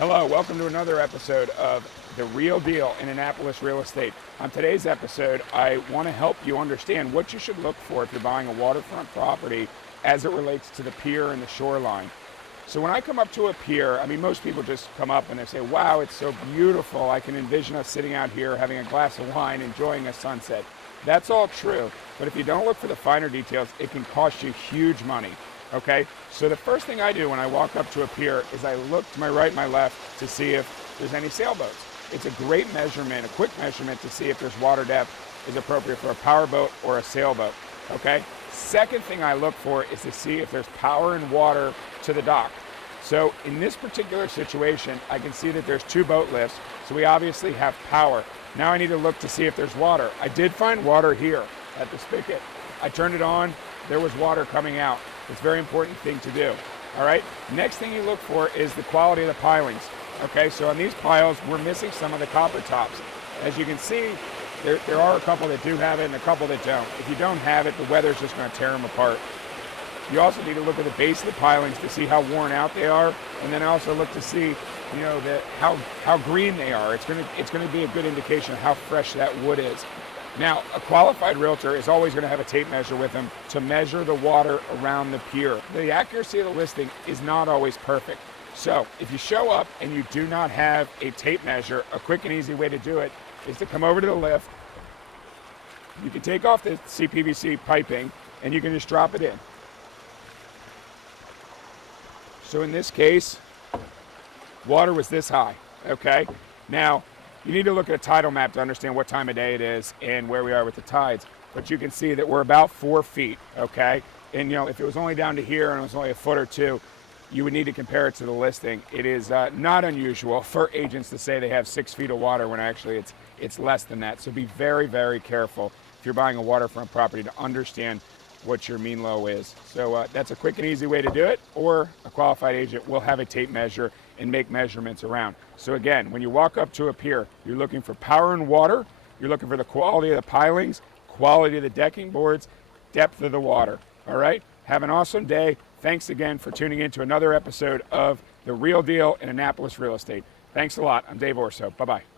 Hello, welcome to another episode of The Real Deal in Annapolis Real Estate. On today's episode, I want to help you understand what you should look for if you're buying a waterfront property as it relates to the pier and the shoreline. So when I come up to a pier, most people just come up and they say, wow, it's so beautiful. I can envision us sitting out here having a glass of wine, enjoying a sunset. That's all true, but if you don't look for the finer details, it can cost you huge money. Okay, so the first thing I do when I walk up to a pier is I look to my right and my left to see if there's any sailboats. It's a great measurement, a quick measurement to see if there's water depth is appropriate for a powerboat or a sailboat. Okay, second thing I look for is to see if there's power and water to the dock. So in this particular situation, I can see that there's two boat lifts, so we obviously have power. Now I need to look to see if there's water. I did find water here at the spigot. I turned it on, there was water coming out. It's a very important thing to do. All right. Next thing you look for is the quality of the pilings. Okay. So on these piles, we're missing some of the copper tops. As you can see, there are a couple that do have it and a couple that don't. If you don't have it, the weather's just going to tear them apart. You also need to look at the base of the pilings to see how worn out they are, and then also look to see, how green they are. It's going to be a good indication of how fresh that wood is. Now, a qualified realtor is always going to have a tape measure with them to measure the water around the pier. The accuracy of the listing is not always perfect. So if you show up and you do not have a tape measure, a quick and easy way to do it is to come over to the lift. You can take off the CPVC piping and you can just drop it in. So in this case, water was this high, okay? Now, you need to look at a tidal map to understand what time of day it is and where we are with the tides. But you can see that we're about 4 feet, okay? And if it was only down to here and it was only a foot or two, you would need to compare it to the listing. It is not unusual for agents to say they have 6 feet of water when actually it's less than that. So be very, very careful if you're buying a waterfront property to understand what your mean low is. So that's a quick and easy way to do it, or a qualified agent will have a tape measure and make measurements around. So again, when you walk up to a pier, you're looking for power and water, you're looking for the quality of the pilings, quality of the decking boards, depth of the water. All right? Have an awesome day. Thanks again for tuning in to another episode of The Real Deal in Annapolis Real Estate. Thanks a lot. I'm Dave Orso. Bye-bye.